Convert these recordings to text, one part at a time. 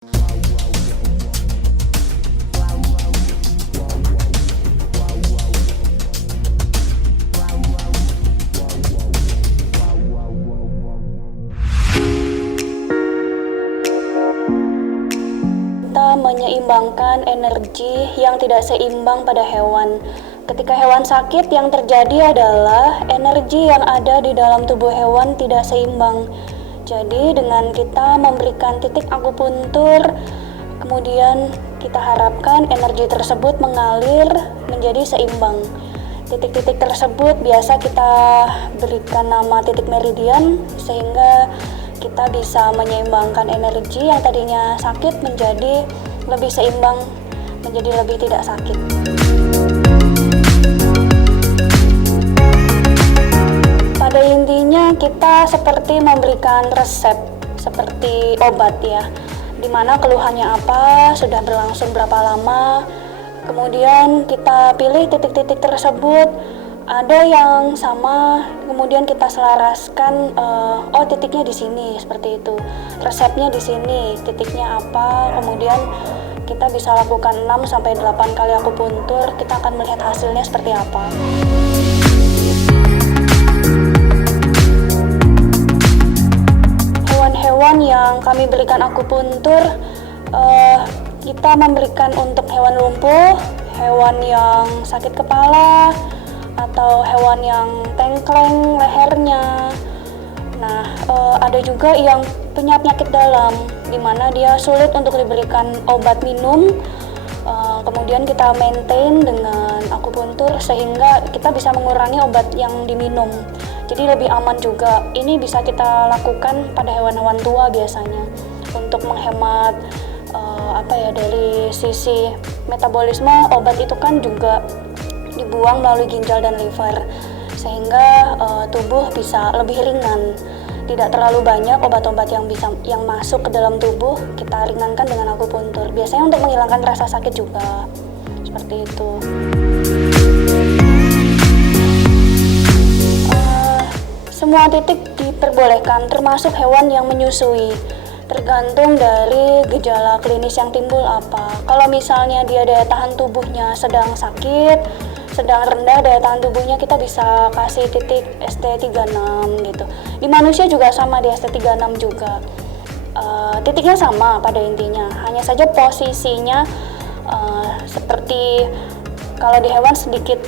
Kita menyeimbangkan energi yang tidak seimbang pada hewan. Ketika hewan sakit, yang terjadi adalah energi yang ada di dalam tubuh hewan tidak seimbang. Jadi dengan kita memberikan titik akupuntur, kemudian kita harapkan energi tersebut mengalir menjadi seimbang. Titik-titik tersebut biasa kita berikan nama titik meridian, sehingga kita bisa menyeimbangkan energi yang tadinya sakit menjadi lebih seimbang, menjadi lebih tidak sakit. Pada intinya kita seperti memberikan resep, seperti obat ya, dimana keluhannya apa, sudah berlangsung berapa lama, kemudian kita pilih titik-titik tersebut. Ada yang sama, kemudian kita selaraskan, oh titiknya di sini, seperti itu. Resepnya di sini, titiknya apa, kemudian kita bisa lakukan 6-8 kali akupuntur, kita akan melihat hasilnya seperti apa. Hewan-hewan yang kami berikan akupuntur, kita memberikan untuk hewan lumpuh, hewan yang sakit kepala, atau hewan yang tengkleng lehernya. Nah, ada juga yang punya penyakit dalam, di mana dia sulit untuk diberikan obat minum. Kemudian kita maintain dengan akupuntur sehingga kita bisa mengurangi obat yang diminum. Jadi lebih aman juga. Ini bisa kita lakukan pada hewan-hewan tua biasanya untuk menghemat dari sisi metabolisme. Obat itu kan juga dibuang melalui ginjal dan liver, sehingga tubuh bisa lebih ringan. Tidak terlalu banyak obat-obat yang masuk ke dalam tubuh, kita ringankan dengan akupuntur. Biasanya untuk menghilangkan rasa sakit juga, seperti itu. Semua titik diperbolehkan, termasuk hewan yang menyusui. Tergantung dari gejala klinis yang timbul apa. Kalau misalnya dia daya tahan tubuhnya sedang sakit, sedang rendah daya tahan tubuhnya, kita bisa kasih titik ST36 gitu. Di manusia juga sama, di ST36 juga. Titiknya sama pada intinya, hanya saja posisinya seperti kalau di hewan sedikit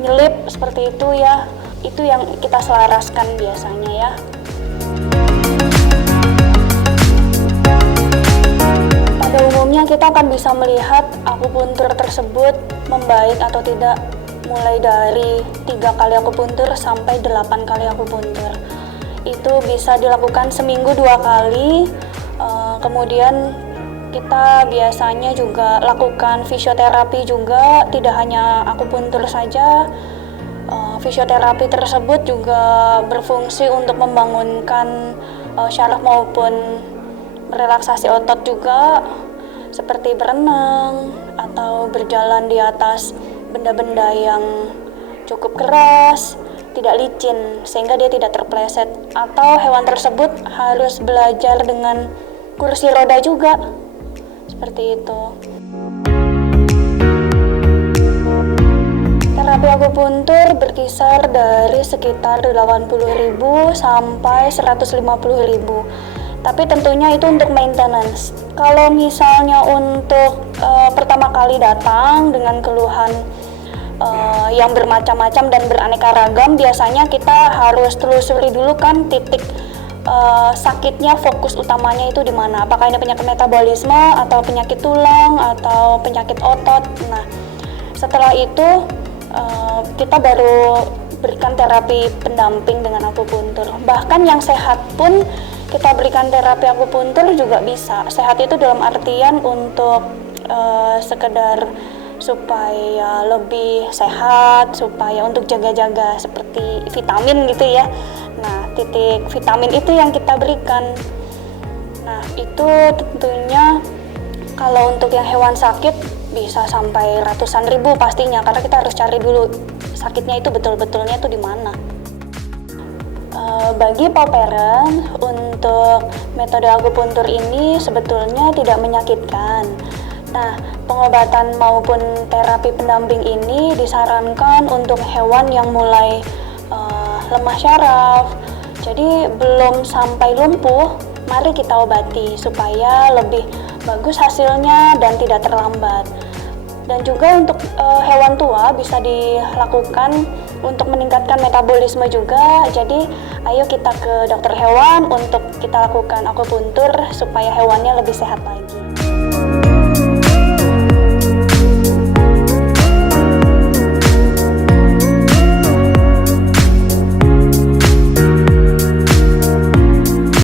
nyelip seperti itu ya, itu yang kita selaraskan biasanya ya. Pada umumnya kita akan bisa melihat akupuntur tersebut membaik atau tidak mulai dari 3 kali akupuntur sampai 8 kali akupuntur. Itu bisa dilakukan seminggu 2 kali. Kemudian kita biasanya juga lakukan fisioterapi juga, tidak hanya akupuntur saja. Fisioterapi tersebut juga berfungsi untuk membangunkan syaraf maupun relaksasi otot juga, seperti berenang atau berjalan di atas benda-benda yang cukup keras, tidak licin, sehingga dia tidak terpleset. Atau hewan tersebut harus belajar dengan kursi roda juga, seperti itu. Terapi akupuntur berkisar dari sekitar 80.000 sampai 150.000. Tapi tentunya itu untuk maintenance. Kalau misalnya untuk pertama kali datang dengan keluhan yang bermacam-macam dan beraneka ragam, biasanya kita harus telusuri dulu kan titik sakitnya, fokus utamanya itu di mana. Apakah ini penyakit metabolisme atau penyakit tulang atau penyakit otot. Nah, setelah itu kita baru berikan terapi pendamping dengan akupuntur. Bahkan yang sehat pun kita berikan terapi akupuntur juga bisa. Sehat itu dalam artian untuk sekedar supaya lebih sehat, supaya untuk jaga-jaga seperti vitamin gitu ya. Nah, titik vitamin itu yang kita berikan. Nah, itu tentunya kalau untuk yang hewan sakit bisa sampai ratusan ribu pastinya, karena kita harus cari dulu sakitnya itu betul-betulnya itu di mana. Bagi paparan, untuk metode akupuntur ini sebetulnya tidak menyakitkan. Nah, pengobatan maupun terapi pendamping ini disarankan untuk hewan yang mulai lemah syaraf. Jadi belum sampai lumpuh, mari kita obati supaya lebih bagus hasilnya dan tidak terlambat. Dan juga untuk hewan tua bisa dilakukan untuk meningkatkan metabolisme juga. Jadi ayo kita ke dokter hewan untuk kita lakukan akupuntur supaya hewannya lebih sehat lagi.